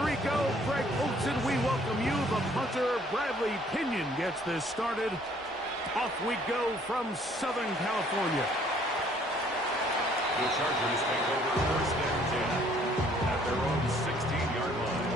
Rico, Greg Olson, we welcome you. The punter, Bradley Pinion, gets this started. Off we go from Southern California. The Chargers take over first and 10 at their own 16-yard line.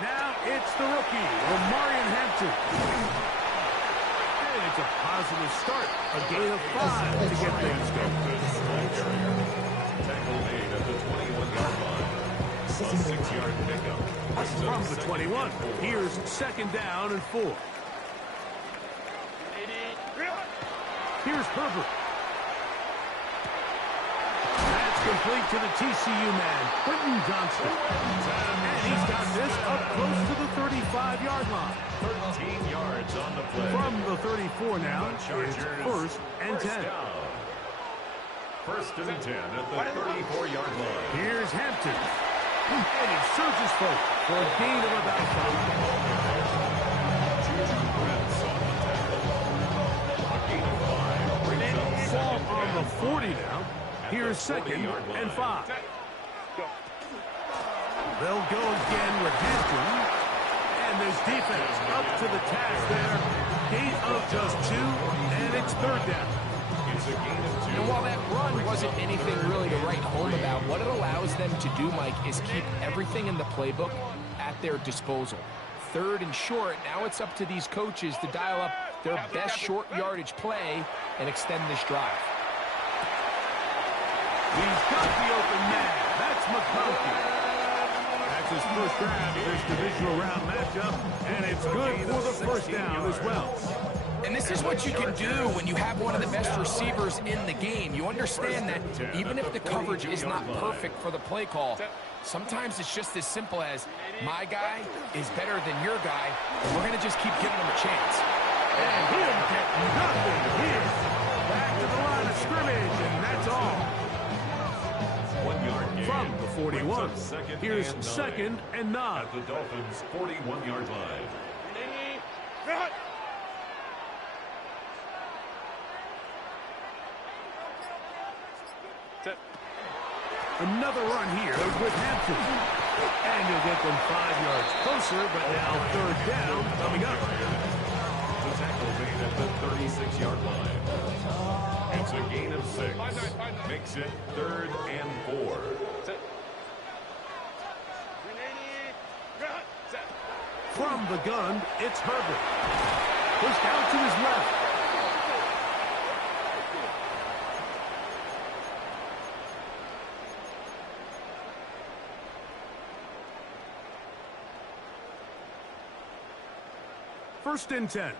Now it's the rookie, Omarion Hampton. And it's a positive start. A gain of 5 to get things going. Tackle made at the 21-yard line. A 6-yard pickup. From the 21, here's second down and 4. Here's Herbert. Complete to the TCU man, Quentin Johnston. And he's got this up close to the 35-yard line. 13 yards on the play. From the 34 now, it's first and 10. First and 10 at the 34-yard line. Here's Hampton. And he surges forward for a gain of about 5. Juju Brents on the tackle. A gain of 5 brings up Ball second on the and 40 now. Here's second and 5. They'll go again with Hampton. And this defense up to the task there. Gain of just 2, and it's third down. It's a gain of 2. And while that run wasn't anything really to write home about, what it allows them to do, Mike, is keep everything in the playbook at their disposal. Third and short, now it's up to these coaches to dial up their best short yardage play and extend this drive. He's got the open man. That's McConkey. That's his first grab of this divisional round matchup, and it's good for the first down as well. And this is what you can do when you have one of the best receivers in the game. You understand that even if the coverage is not perfect for the play call, sometimes it's just as simple as my guy is better than your guy, and we're going to just keep giving him a chance. And he'll get nothing here. Back to the line of scrimmage, and that's all. 1 yard gain. From the 41, here's second and 9. At the Dolphins' 41-yard line. Another run here with Hampton. And you'll get them 5 yards closer, but now third down coming up. The tackle made at the 36-yard line. It's a gain of 6. Makes it third and 4. From the gun, it's Herbert. Pushed out to his left. First and 10.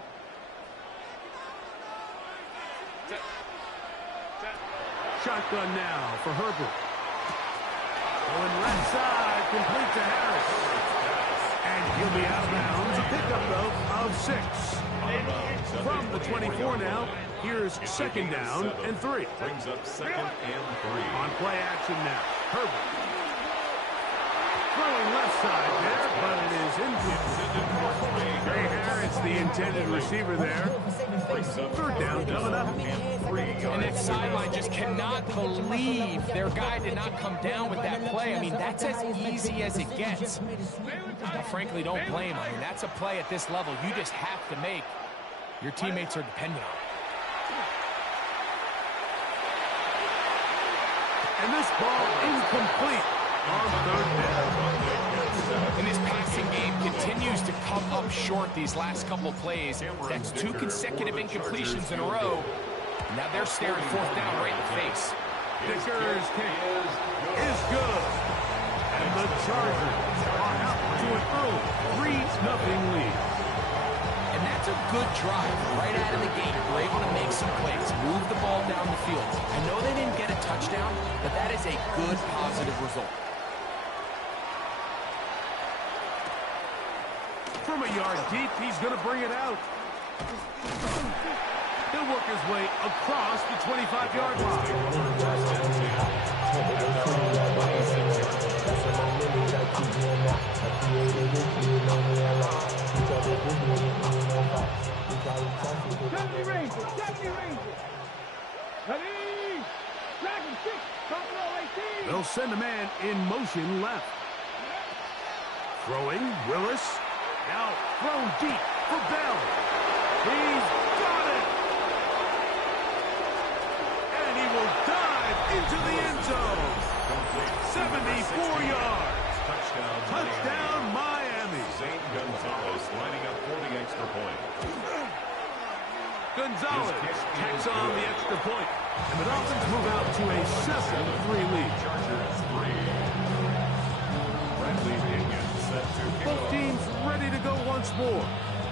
Shotgun now for Herbert. Going left side, complete to Harris. And he'll be out of bounds. A pickup, though, of 6. From the 24 now, here's second down and 3. Brings up second and 3. On play action now, Herbert. Throwing left side there, but it is incomplete. Gray Harris, the intended receiver there. Third down coming up. And that sideline just cannot believe their guy did not come down with that play. I mean, that's as easy as it gets. I frankly don't blame him. I mean, that's a play at this level you just have to make. Your teammates are dependent on it. And this ball incomplete on third down. And this passing game continues to come up short these last couple plays. That's 2 consecutive incompletions in a row. Now they're staring fourth down right in the face. Dicker's kick is good. And the Chargers are out to an early 3-0 lead. And that's a good drive right out of the gate. We're able to make some plays, move the ball down the field. I know they didn't get a touchdown, but that is a good positive result. From a yard deep, he's going to bring it out. He'll work his way across the 25-yard line. They'll send a man in motion left. Throwing, Willis. Now thrown deep for Bell. He's got it. And he will dive into the end zone. 74 yards. Touchdown, Miami. Zane Gonzalez lining up for the extra point. Gonzalez tacks on the extra point. And the Dolphins move out to a 7-3 lead. Chargers 3. Bradley Pinion set to kick Both off. teams ready to go once more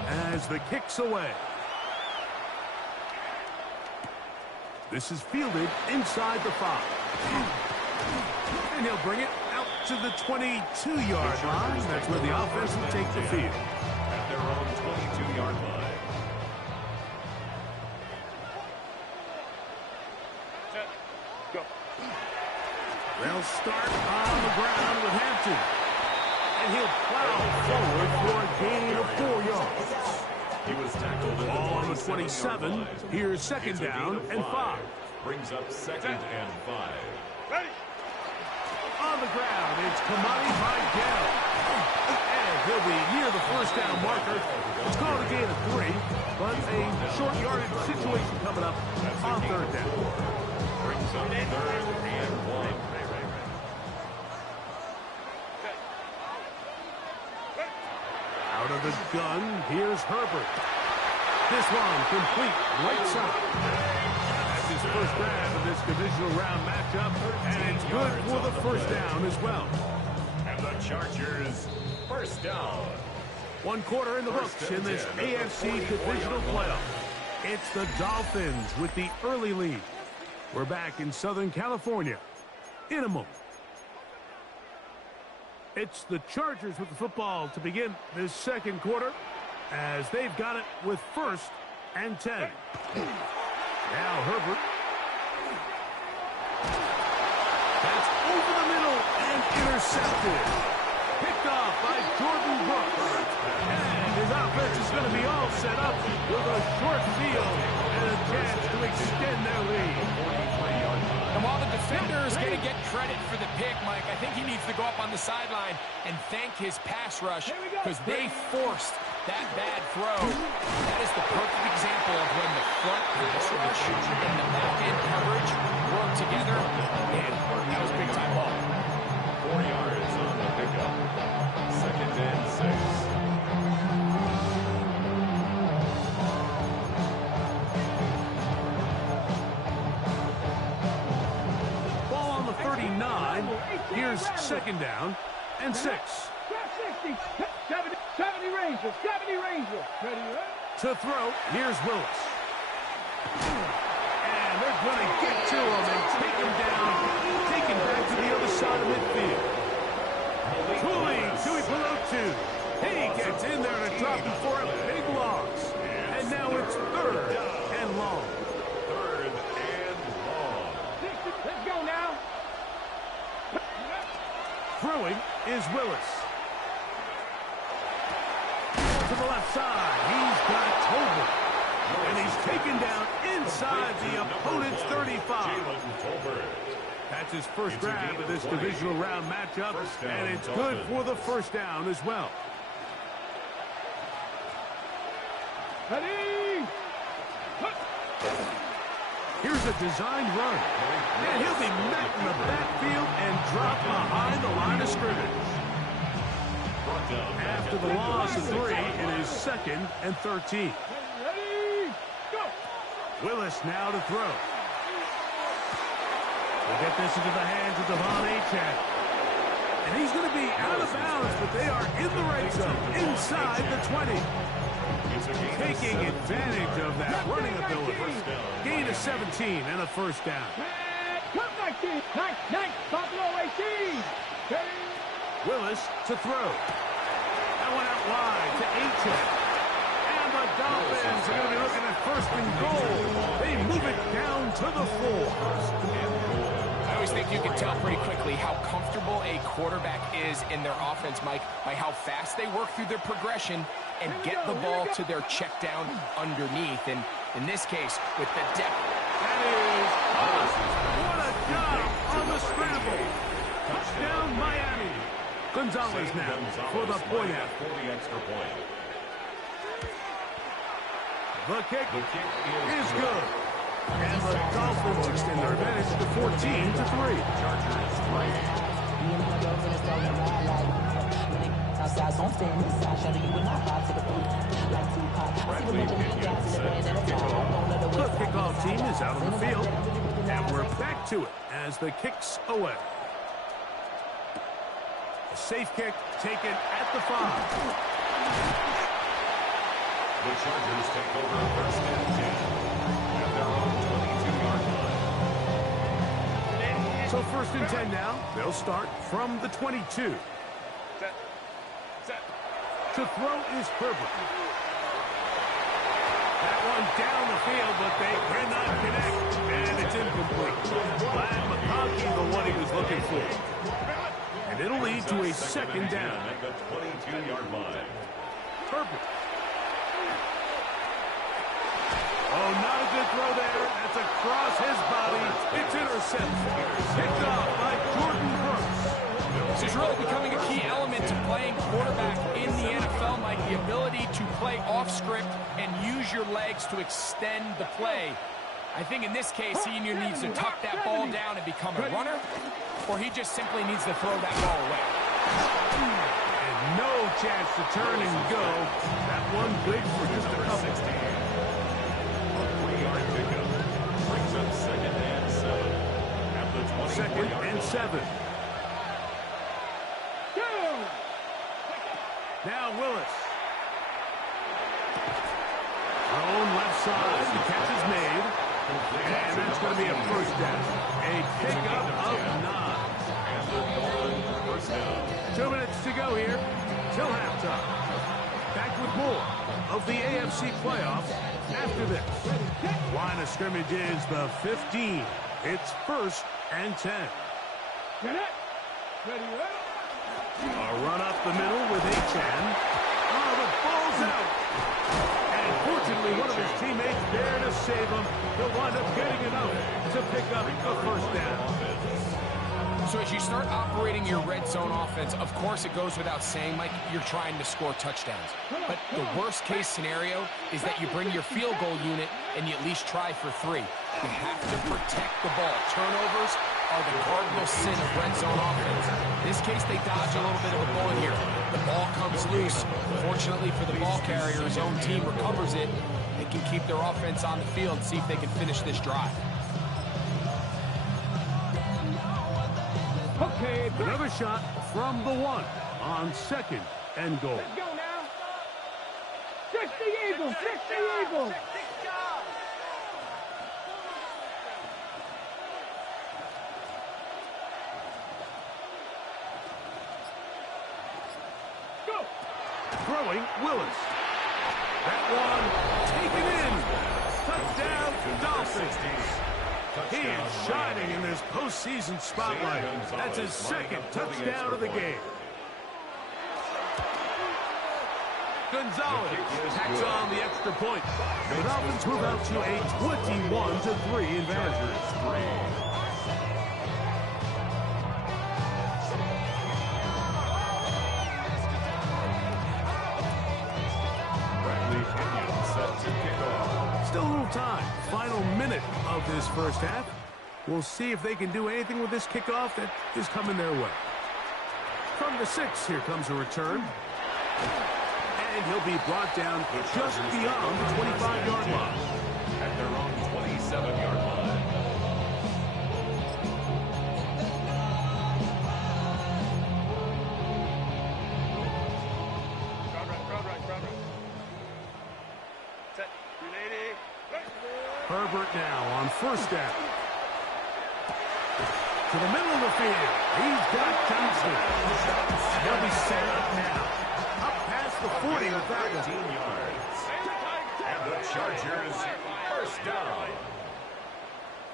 as the kick's away. This is fielded inside the 5. And he'll bring it out to the 22-yard line. That's where the offense will take the field. At their own 22-yard line. They'll start on the ground with Hampton. And he'll plow forward for a gain of 4 yards. He was tackled at Ball on the 27-yard 27. line. Here's second It's a gain down of and 5. Brings up second and 5. On the ground, it's Kamani Vidal. And he'll be near the first down marker. It's called a gain of 3, but a short yardage situation coming up on third down. Brings up third and 1. Out of the gun, here's Herbert. This one complete right side. That's his first grab of this divisional round matchup, and it's good for the first down as well. And the Chargers first down. 1 quarter in the books in this AFC divisional playoff. It's the Dolphins with the early lead. We're back in Southern California in a moment. It's the Chargers with the football to begin this second quarter as they've got it with 1st and 10. Now Herbert. That's over the middle and intercepted. Picked off by Jordan Brooks. And his offense is going to be all set up with a short field and a chance to extend their lead. And while the defender is going to get credit for the pick, Mike, I think he needs to go up on the sideline and thank his pass rush because they forced that bad throw. That is the perfect example of when the front pass rush and the back end coverage work together. And that was big time ball. 4 yards on the pickup. Second and 6. Ball on the 39. Here's second down and 6. 70 Rangers, 70 Rangers. Ready, right? To throw, here's Willis. And they're going to get to him and take him down, take him back to the other side of midfield. Tui Pelotu. He gets in there to drop him for a big loss. And now it's 3rd and long. 3rd and long. Let's go now. Throwing is Willis. To the left side, he's got Tolbert. And he's taken down inside the opponent's 35. That's his first grab of this divisional round matchup, and it's good for the first down as well. Ready. Here's a designed run. And he'll be met in the backfield and dropped behind the line of scrimmage. After the loss of 3, it is 2nd and 13. Ready. Go. Willis now to throw. We'll get this into the hands of Devon Achane. And he's going to be out of bounds, but they are in the red zone, inside the 20. Taking advantage of that running ability. Gain of 17 and a first down. Come 19. 9. Buffalo 18. Ready. Willis to throw. That one out wide to Aiken. And the Dolphins are going to be looking at first and goal. They move it down to the 4. I always think you can tell pretty quickly how comfortable a quarterback is in their offense, Mike, by how fast they work through their progression and get the ball to their check down underneath. And in this case, with the depth. That is awesome. What a job on the scramble. Touchdown, Miami. Gonzalez now for the point out. For the extra point. The kick is good. And the Dolphins extend their advantage to 14-3. The kickoff team is out on the field. And we're back to it as the kick's away. A safe kick taken at the 5. The Chargers take over first and 10 at their own 22-yard line. So first and 10 now. They'll start from the 22. To throw is Herbert. That one down the field, but they cannot connect. And it's incomplete. Glad McConkey the one he was looking for. And it'll lead to a second down. At the 22-yard line. Herbert. Oh, not a good throw there. That's across his body. It's intercepted. Picked off by Jordan Brooks. This is really becoming a key element to playing quarterback in the NFL, Mike. The ability to play off script and use your legs to extend the play. I think in this case, he either needs to tuck that ball down and become a runner, or he just simply needs to throw that ball away. And no chance to turn and go. That one big for just a couple. A 3-yard pickup brings up second and 7 at the 24-yard Second and 7. Now Willis. Thrown left side. The catch is made. And that's going to be a first down. A pickup of 9. First down. 2 minutes to go here till halftime. Back with more of the AFC playoffs after this. Line of scrimmage is the 15. It's first and 10. Get it. Ready, ready. A run up the middle with Achan. Oh, the ball's out. And fortunately, one of his teammates there to save him. He'll wind up getting enough to pick up the first down. So as you start operating your red zone offense, of course it goes without saying, Mike, you're trying to score touchdowns. But the worst case scenario is that you bring your field goal unit and you at least try for 3. You have to protect the ball. Turnovers are the cardinal sin of red zone offense. In this case, they dodge a little bit of a bullet here. The ball comes loose. Fortunately for the ball carrier, his own team recovers it. They can keep their offense on the field and see if they can finish this drive. Okay, another shot from the 1 on second and goal. Let's go now. 60 Eagles, 60 Eagles. Go. Throwing Willis. That one taken in. Touchdown, Dolphins. He is shining in this postseason spotlight. That's his second touchdown of the game. Gonzalez tacks on the extra point. The Dolphins move out to a 21-3 advantage. Still a little time. Final minute of this first half. We'll see if they can do anything with this kickoff that is coming their way. From the 6, here comes a return. And he'll be brought down just beyond the 25-yard line. At their own 27-yard line. Herbert now on first down. To the middle of the field. He's got Johnson. He'll be set up now. Up pass with that 15 one. yards. And the Chargers first down.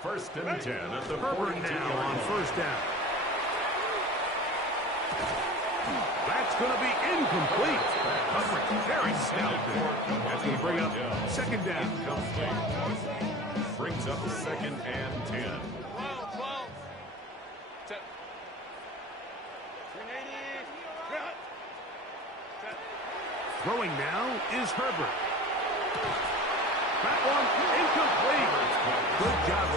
First and 10 at the Herbert 42 now yard on line. first down. That's going to be incomplete. Coverage very stout there. That's going to bring up second down. Incomplete. Brings up second and 10. Throwing now is Herbert. That one incomplete. Good job.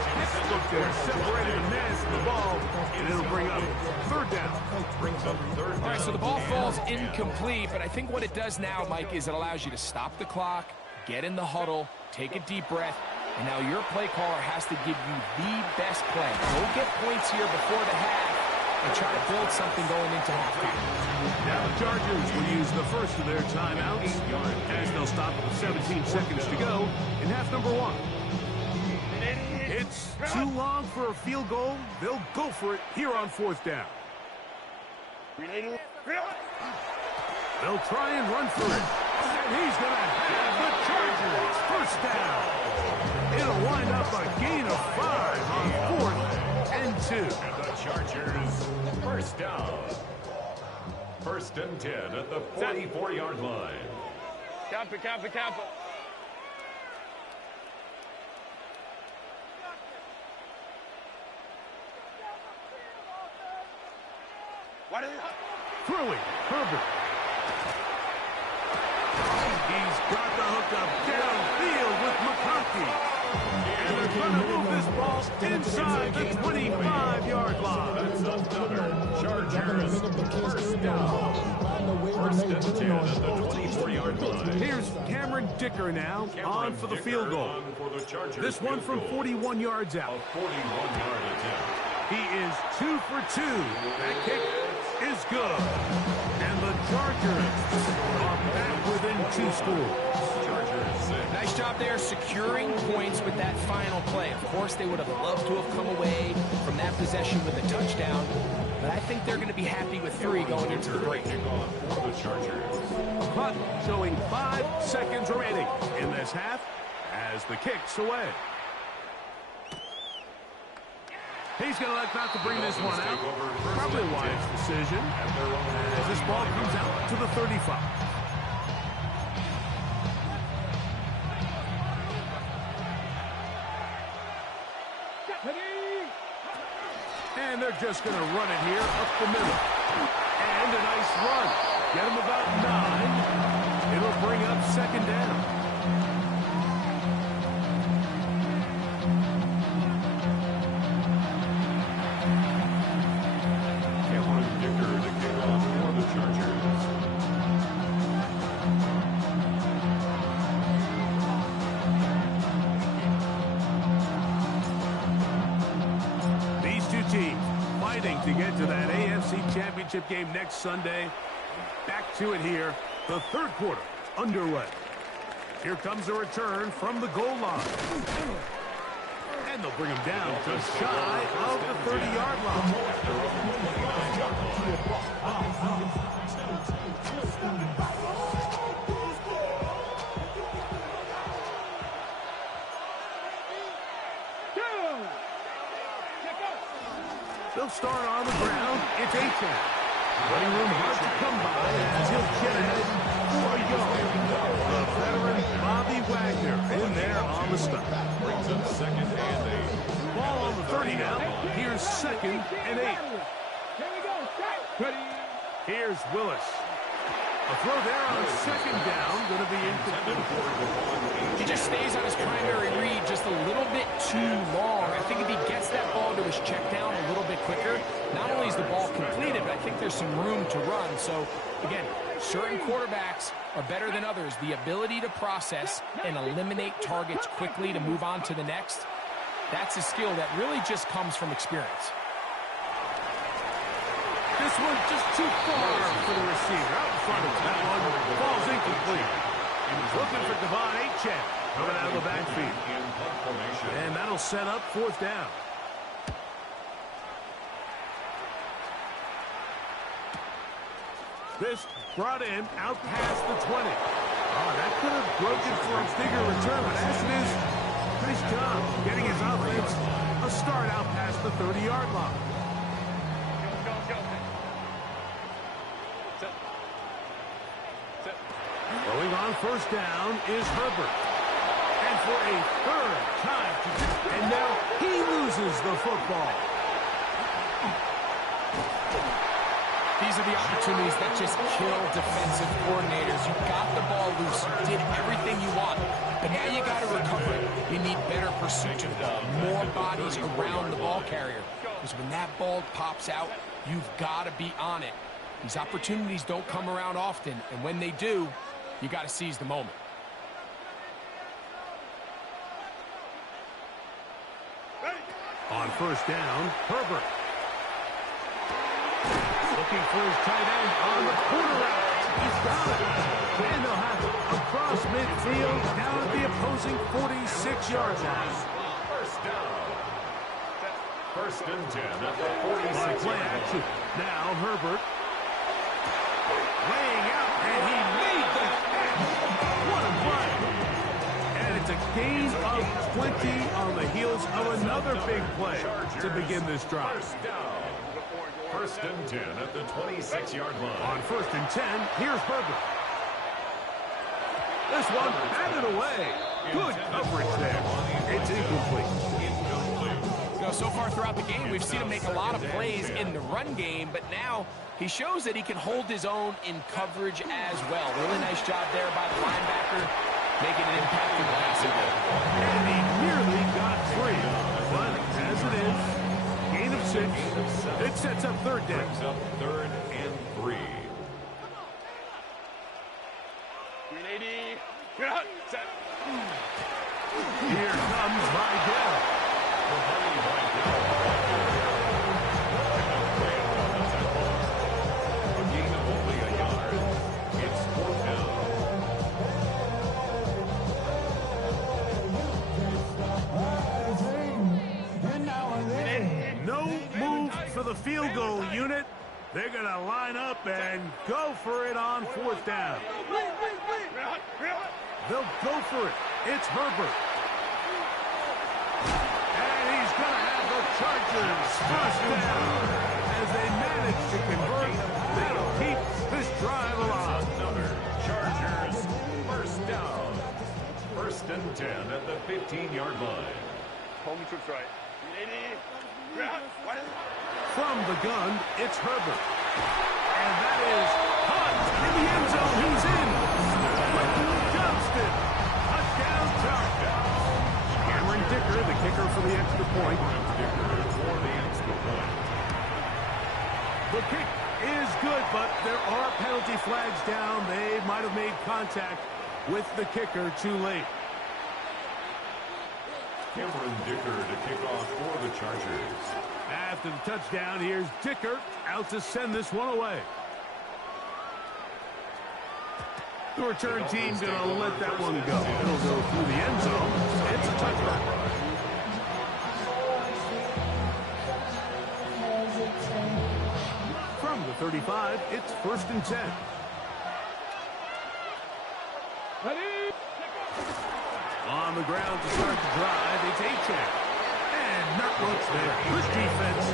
Look there, separating the man from the ball, and it'll bring up third down. Brings up third down. All right, so the ball falls incomplete, but I think what it does now, Mike, is it allows you to stop the clock, get in the huddle, take a deep breath, and now your play caller has to give you the best play. Go get points here before the half and try to build something going into halftime. Now the Chargers will use the first of their timeouts as they'll stop with 17 seconds to go in half number one. It's too long for a field goal. They'll go for it here on fourth down. They'll try and run for it. And he's going to have the Chargers first down. It'll wind up a gain of 5 on fourth and 2. And the Chargers first down. First and 10 at the 44-yard line. Cap it, cap it, cap it. Throwing, Herbert. He's got the hook up downfield with McConkey. And they're going to move this ball inside the 25-yard line. That's another Chargers first down. First and 10 at the 24-yard line. Here's Cameron Dicker now on for the field goal. On for the Chargers This one field from goal. 41 yards out. A 41-yard attempt. He is 2 for 2. That kick is good. And the Chargers are back within 2 scores. Chargers 6. Nice job there securing points with that final play. Of course, they would have loved to have come away from that possession with a touchdown, but I think they're going to be happy with 3 going into the break. Kickoff for the Chargers. Clock showing 5 seconds remaining in this half as the kick's away. He's going to elect not to bring this one out. Probably a wise decision as this ball comes out to the 35. And they're just going to run it here up the middle. And a nice run. Get him about 9. It'll bring up second down. Cameron Dicker to kick off for the Chargers. These two teams fighting to get to that AFC Championship game next Sunday. Back to it here. The third quarter underway. Here comes a return from the goal line. And they'll bring him down just shy of the 30-yard line. They'll start on the ground. It's A-10. Running room hard to come by as he'll get ahead for a yard. The veteran Bobby Wagner in there on the stop. Brings up second and 8. Ball on the 30 now. Here's second and 8. Here we go. Set. Here's Willis. A throw there on second down. Going to be incomplete. He just stays on his primary read just a little bit too long. I think if he gets that ball to his check down a little bit quicker, not only is the ball completed, but I think there's some room to run. So, again, certain quarterbacks are better than others. The ability to process and eliminate targets quickly to move on to the next, that's a skill that really just comes from experience. This one just too far for the receiver. Out in front of him. That one falls incomplete. Looking for Devon Achane coming out of the backfield. In punt formation. And that'll set up fourth down. This brought in out past the 20. Oh, that could have broken for a bigger return, but as it is, nice job getting his offense a start out past the 30-yard line. Going on first down is Herbert. And for a third time, and now he loses the football. These are the opportunities that just kill defensive coordinators. You got the ball loose. You did everything you want. But now you got to recover it. You need better pursuit of the ball. More bodies around the ball carrier. Because when that ball pops out, you've got to be on it. These opportunities don't come around often. And when they do, you got to seize the moment. On first down, Herbert. Looking for his tight end on the corner route. He's got it. And they'll have it across midfield down at the opposing 46-yard line. First down. First and 10 at the 46-yard play action. line. Now Herbert. Laying out, and he made the catch. What a play. And it's a gain of 20 on the heels of another big play to begin this drive. First down. First and 10 at the 26-yard line. On first and 10, here's Herbert. This one batted away. Good coverage there. It's incomplete. You know, so far throughout the game, we've seen him make a lot of plays in the run game, but now he shows that he can hold his own in coverage as well. Really nice job there by the linebacker, making an impact in the passing game. And he nearly got free. But as it is, gain of 6. It sets up third down. Brings up third and 3. 380. Good. Set. Here comes Vidal. A gain of only a yard. It's fourth down. No move for the field goal unit. They're going to line up and go for it on fourth down. They'll go for it. It's Herbert. And he's going to have the Chargers first down as they manage to convert. That'll keep this drive alive. Another Chargers first down. First and 10 at the 15-yard line. Home troops right. 380. From the gun, it's Herbert. And that is Hunt in the end zone. He's in. Johnston. Touchdown, Chargers. Cameron Dicker, the kicker for the extra point. For the extra point. The kick is good, but there are penalty flags down. They might have made contact with the kicker too late. Cameron Dicker to kick off for the Chargers. After the touchdown, here's Dicker out to send this one away. The return team going to let that one go. It'll go through the end zone. It's a touchdown. From the 35, it's first and 10. Ready? On the ground to start the drive, it's Achane. And not much there. Good defense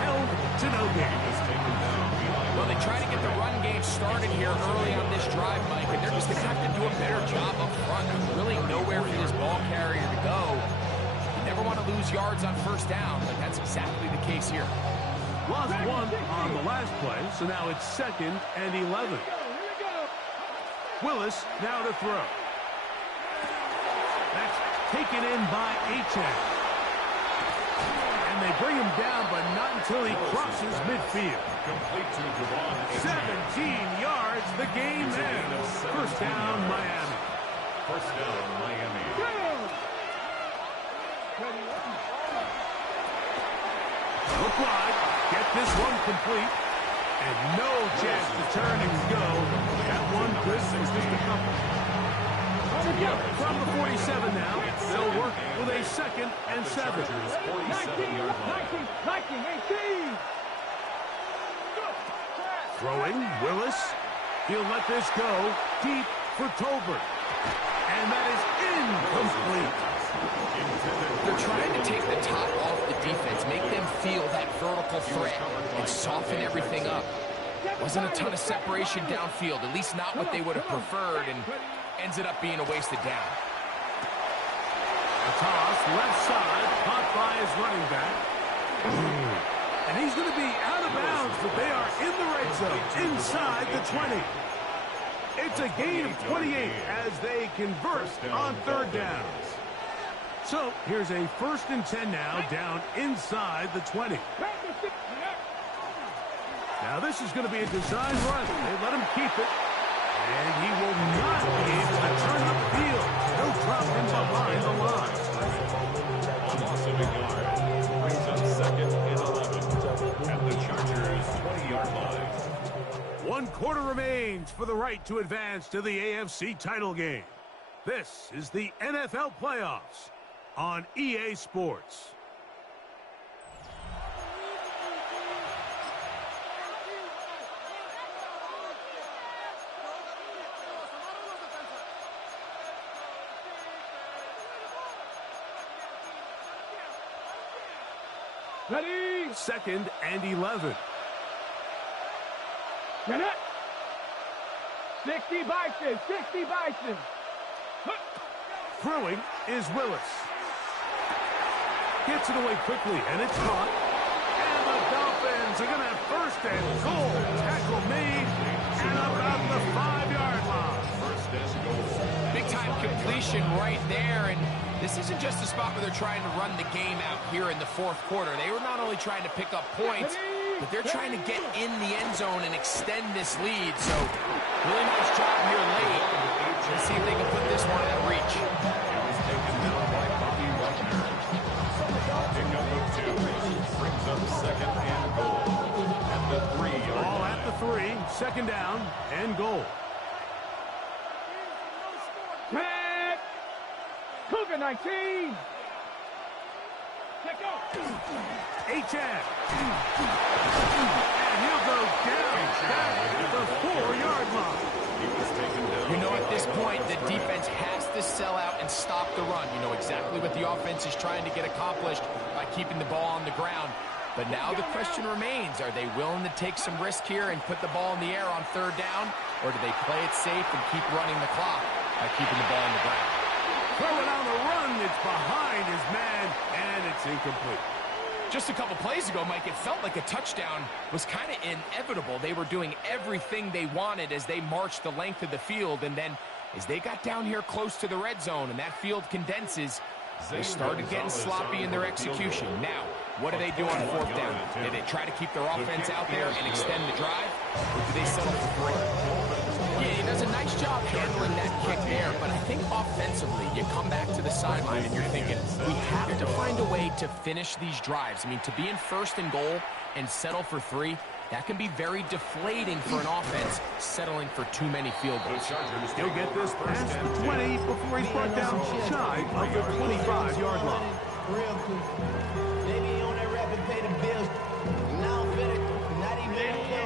held to no gain. Well, they try to get the run game started here early on this drive, Mike, and they're just going to have to do a better job up front. There's really nowhere for this ball carrier to go. You never want to lose yards on first down, but that's exactly the case here. Lost one on the last play, so now it's second and 11. Willis now to throw. That's taken in by Achane. And they bring him down, but not until he crosses midfield. Complete to Javon. 17 yards, the game ends. First down, Miami. First down, Miami. Look wide, get this one complete, and no chance to turn and go. That one good for just a couple. From the 47 now, they'll work with a second and 7. 47-yard line. 19, 18. Throwing, Willis. He'll let this go deep for Tolbert. And that is incomplete. They're trying to take the top off the defense, make them feel that vertical threat, and soften everything up. Wasn't a ton of separation downfield, at least not what they would have preferred, and ends it up being a wasted down. A toss, left side, caught by his running back. And he's going to be out of bounds, but they are in the red zone, inside the 20. It's a gain of 28 as they convert on third down. So here's a 1st and 10 now, down inside the 20. Now this is going to be a design run. They let him keep it. And he will not be able to turn the field. He'll drop him behind the line. A loss of a yard. Brings up 2nd and 11. At the Chargers' 20-yard line. 1 quarter remains for the right to advance to the AFC title game. This is the NFL playoffs on EA Sports. Ready? 2nd and 11. Get it. 60 Bison, 60 Bison. Throwing is Willis. Gets it away quickly, and it's caught. And the Dolphins are going to have 1st and goal. Tackle made, and about the 5-yard line. 1st and goal. Big-time completion right there, and this isn't just a spot where they're trying to run the game out here in the 4th quarter. They were not only trying to pick up points, but they're trying to get in the end zone and extend this lead. So, really nice job here late. Let's see if they can put this one out of reach. It was taken down by Bobby Wagner. Pickup of 2. Brings up 2nd and goal. At the 3-yard Ball line. at the 3, 2nd down, and goal. Tag. Cougar 19. Let go. H.F. And he'll go down back at the 4-yard line. He was taken down. You know, at this point, the defense has to sell out and stop the run. You know exactly what the offense is trying to get accomplished by keeping the ball on the ground. But now the question remains, are they willing to take some risk here and put the ball in the air on 3rd down? Or do they play it safe and keep running the clock by keeping the ball on the ground? Throwing on the run, it's behind his man, and it's incomplete. Just a couple plays ago, Mike, it felt like a touchdown was kind of inevitable. They were doing everything they wanted as they marched the length of the field, and then as they got down here close to the red zone and that field condenses, they started getting sloppy in their execution. Now, what do they do on 4th down? Do they try to keep their offense out there and extend the drive, or do they settle for 3? Yeah, he does a nice job handling that kick there, but I think offensively, you come back to the sideline and you're thinking, we have to find a way to finish these drives. I mean, to be in 1st and goal and settle for 3, that can be very deflating for an offense settling for too many field goals. He'll get this past the 20 before he's brought down shy of the 25-yard line. Real cool. They be on that rapid pay the bills. Now fit it. Not even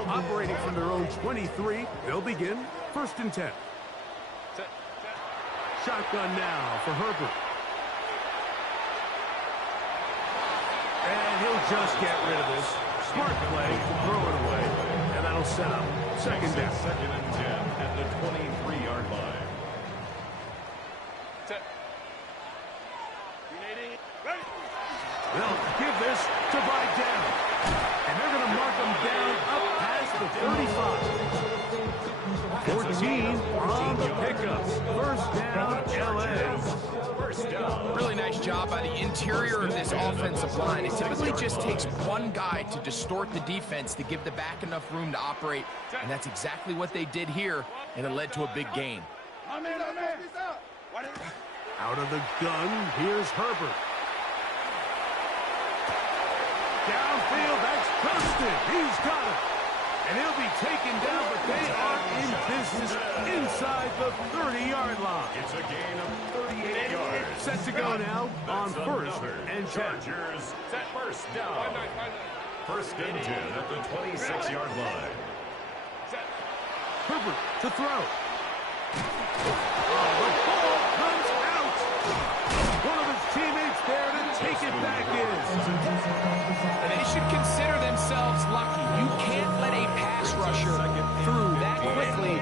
Operating from their own 23, they'll begin 1st and 10. Shotgun now for Herbert. And he'll just get rid of this. Smart play, throw it away, and that'll set up 2nd down. 2nd and 10 at the 23-yard line. They'll give this to Vidal. And they're going to mark him down up past the 35. 14 on the pickup. 1st down, L.A. First down. Really nice job by the interior of this offensive line. It typically just takes one guy to distort the defense to give the back enough room to operate, and that's exactly what they did here, and it led to a big gain. Out of the gun, here's Herbert. Downfield, that's Thurston. He's got it. And he'll be taken down, but they are in business inside the 30-yard line. It's a gain of 38 yards. Set to go now on 1st and 10. Chargers at 1st down. 1st and 10 at the 26-yard line. Herbert to throw. Oh, the ball comes out. One of his teammates there to take it back in. And they should consider themselves lucky. You can't let a pass rusher through that quickly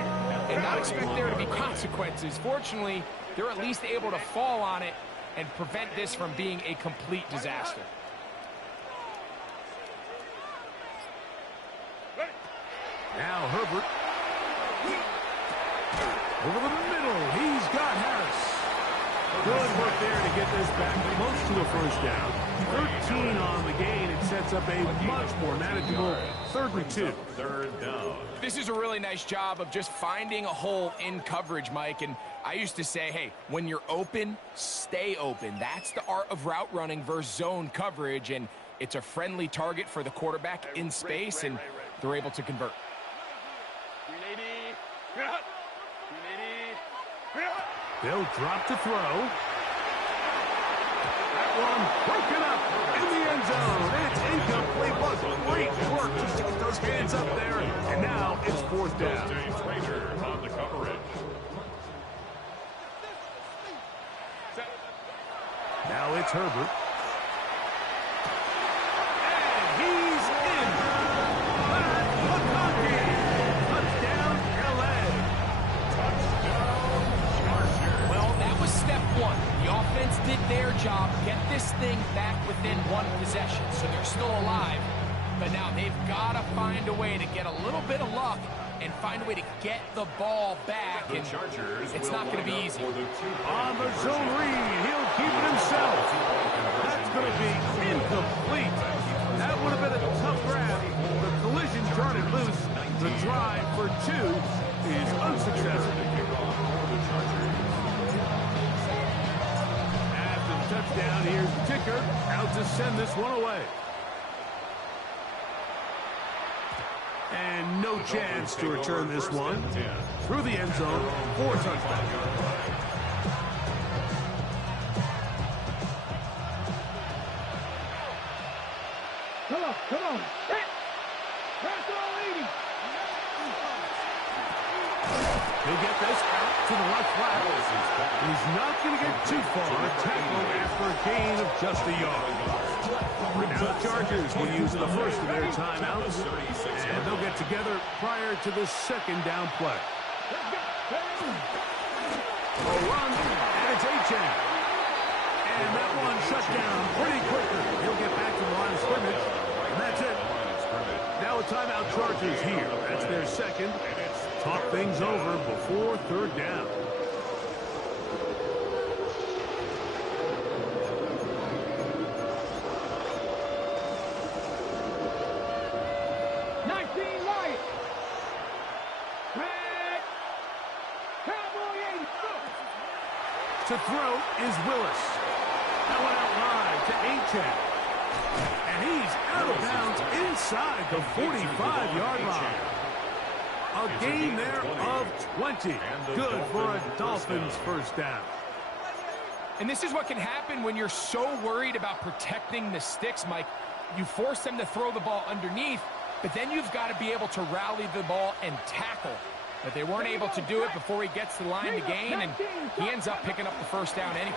and not expect there to be consequences. Fortunately, they're at least able to fall on it and prevent this from being a complete disaster. Now Herbert. Over the middle, he's got Harris. Good work there to get this back close to a first down. 13 on the gain. It sets up a much more manageable 3rd and 2. Third down. This is a really nice job of just finding a hole in coverage, Mike. And I used to say, hey, when you're open, stay open. That's the art of route running versus zone coverage. And it's a friendly target for the quarterback in space, and they're able to convert. They'll drop to throw. That one broken up in the end zone. It's incomplete, but great work to get those hands up there. And now it's 4th down. Trainer on the coverage. Now it's Herbert. And he's in. Matt McConkey. Touchdown, LA. Well, that was step one. The offense did their job, get this thing back within one possession, so they're still alive. But now they've got to find a way to get a little bit of luck and find a way to get the ball back. And it's not going to be easy. On the zone read, he'll keep it himself. That's going to be incomplete. That would have been a tough grab. The collision jarred loose. The drive for 2 is unsuccessful. After the touchdown, here's the kicker out to send this one away. And no chance to return this one through the end zone for a touchdown. Come on, come on. Hit. Press all 80. He'll get this out to the left flat. He's not going to get too far. Tackle after a gain of just a yard. Now the Chargers will use the first of their timeouts, and they'll get together prior to the 2nd down play. A run, and it's Achane. And that one shut down pretty quickly. He'll get back to the line of scrimmage, and that's it. Now a timeout Chargers here. That's their 2nd. Talk things over before 3rd down. To throw is Willis. That one out wide to Achane. And he's out of bounds inside the 45-yard line. A gain there of 20. Good for a Dolphins first down. And this is what can happen when you're so worried about protecting the sticks, Mike. You force them to throw the ball underneath, but then you've got to be able to rally the ball and tackle. But they weren't able to do it before he gets the line to gain, and he ends up picking up the first down anyway.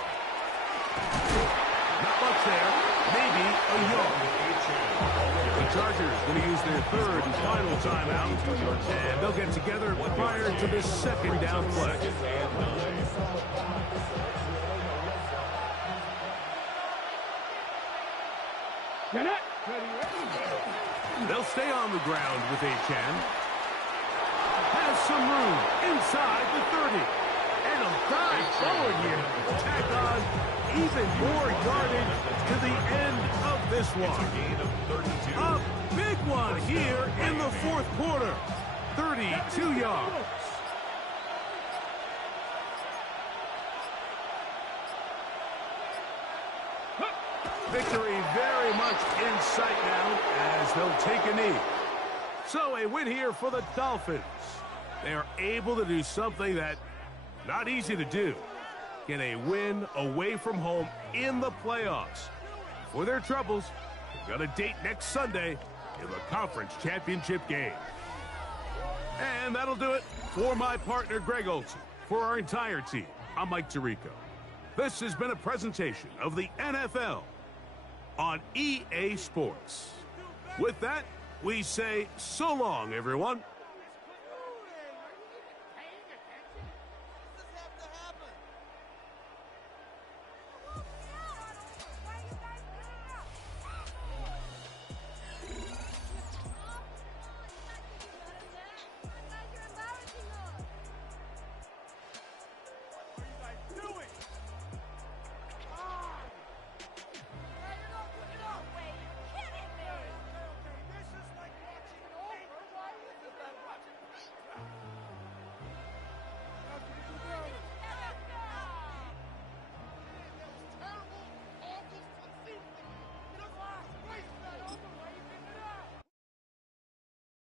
Not much there. Maybe a yard. The Chargers going to use their 3rd and final timeout, and they'll get together prior to this 2nd down play. They'll stay on the ground with Achane. Has some room inside the 30. And a dive forward here. Tack on even more yardage to the end of this one. A big one here in the 4th quarter. 32 yards. Victory very much in sight now as they'll take a knee. So a win here for the Dolphins. They are able to do something that not easy to do. Get a win away from home in the playoffs. For their troubles, they've got a date next Sunday in the conference championship game. And that'll do it for my partner, Greg Olson. For our entire team, I'm Mike Tirico. This has been a presentation of the NFL on EA Sports. With that, we say so long, everyone.